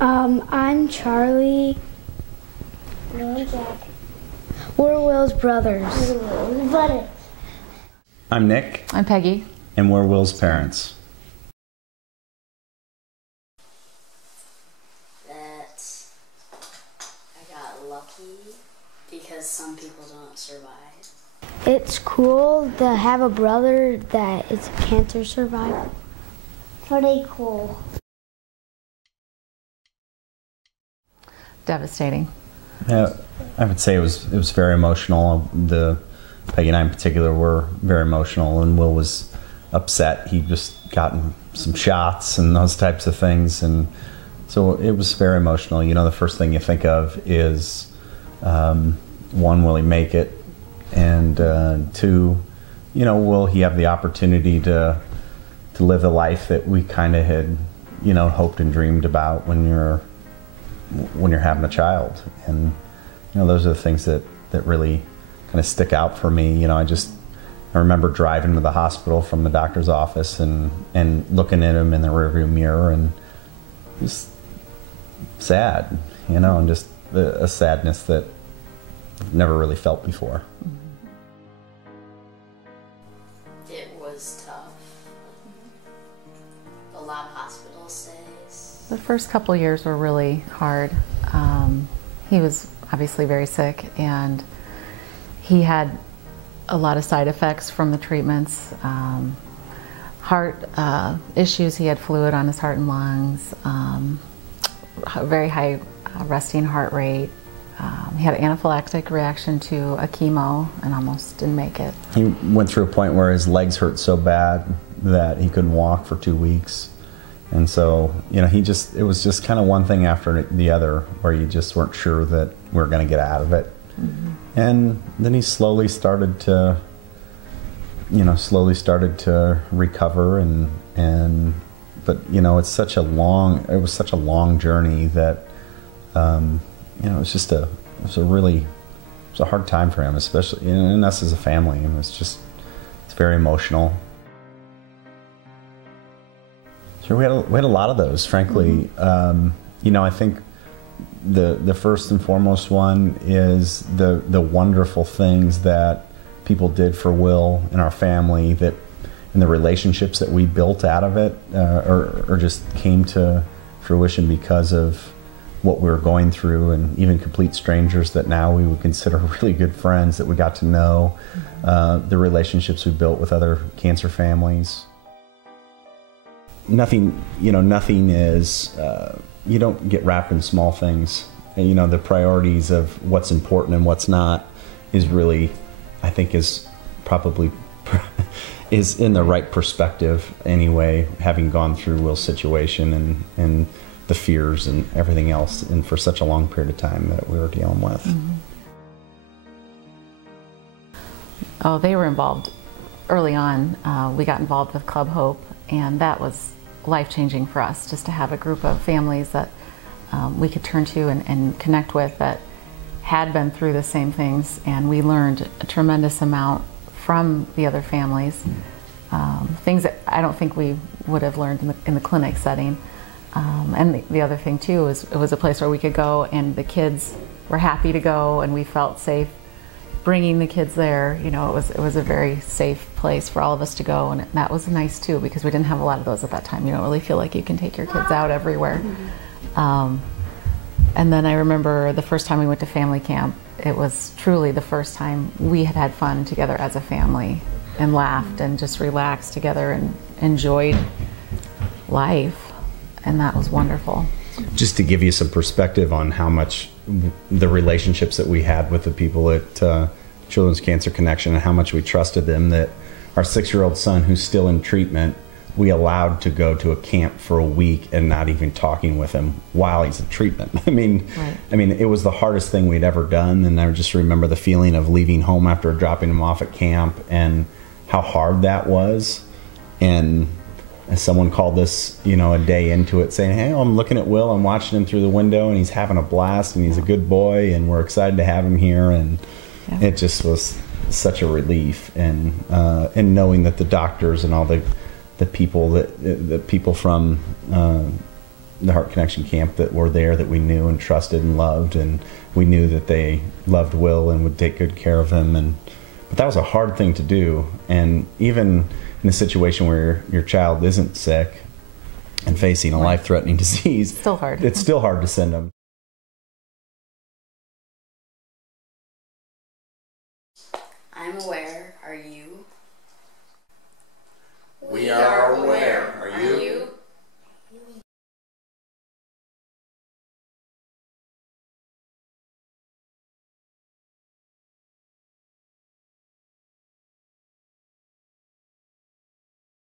I'm Charlie. No, I'm Jack. We're Will's brothers. I'm Nick. I'm Peggy. And we're Will's parents. That I got lucky because some people don't survive. It's cool to have a brother that is a cancer survivor. Pretty cool. Devastating. Yeah, I would say it was very emotional. Peggy and I in particular were very emotional, and Will was upset. He'd just gotten some shots and those types of things, and so it was very emotional. You know, the first thing you think of is, one, will he make it? And two, you know, will he have the opportunity to live the life that we kind of had, you know, hoped and dreamed about when you're having a child? And you know, those are the things that really kind of stick out for me. You know, I remember driving to the hospital from the doctor's office and looking at him in the rearview mirror, and just sad, you know, and just a sadness that I've never really felt before. It was tough. A lot of hospital stays. The first couple of years were really hard. He was obviously very sick, and he had a lot of side effects from the treatments. Heart issues, he had fluid on his heart and lungs, very high resting heart rate. He had an anaphylactic reaction to a chemo and almost didn't make it. He went through a point where his legs hurt so bad that he couldn't walk for 2 weeks. And so, you know, it was just kind of one thing after the other where you just weren't sure that we were going to get out of it. Mm-hmm. And then he slowly started to recover but you know, it was such a long journey that, you know, it was a hard time for him, especially, and us as a family. And it's very emotional. So we had a lot of those, frankly. Mm-hmm. You know, I think the first and foremost one is the wonderful things that people did for Will and our family, and the relationships that we built out of it, or just came to fruition because of what we were going through, and even complete strangers that now we would consider really good friends that we got to know, the relationships we built with other cancer families. Nothing is, you don't get wrapped in small things. And, you know, the priorities of what's important and what's not is really, I think, is probably is in the right perspective anyway, having gone through Will's situation and the fears and everything else, and for such a long period of time that we were dealing with. Mm-hmm. Oh, they were involved early on. We got involved with Club Hope, and that was life-changing for us, just to have a group of families that we could turn to and connect with that had been through the same things, and we learned a tremendous amount from the other families, things that I don't think we would have learned in the clinic setting. And the other thing too is it was a place where we could go, and the kids were happy to go, and we felt safe bringing the kids there. You know, it was a very safe place for all of us to go, and that was nice too, because we didn't have a lot of those at that time. You don't really feel like you can take your kids out everywhere. And then I remember the first time we went to family camp, it was truly the first time we had had fun together as a family and laughed and just relaxed together and enjoyed life, and that was wonderful. Just to give you some perspective on how much the relationships that we had with the people at Children's Cancer Connection and how much we trusted them, that our 6-year-old son, who's still in treatment, we allowed to go to a camp for a week and not even talking with him while he's in treatment. I mean, it was the hardest thing we'd ever done, and I just remember the feeling of leaving home after dropping him off at camp and how hard that was. And as someone called us, you know, a day into it, saying, "Hey, I'm looking at Will, I'm watching him through the window, and he's having a blast, and he's a good boy, and we're excited to have him here." And it just was such a relief, and knowing that the doctors and all the people from the Heart Connection camp that were there that we knew and trusted and loved, and we knew that they loved Will and would take good care of him. But that was a hard thing to do, and even in a situation where your child isn't sick and facing a life-threatening disease, Still hard. It's still hard to send them. I'm aware. Are you? We are aware.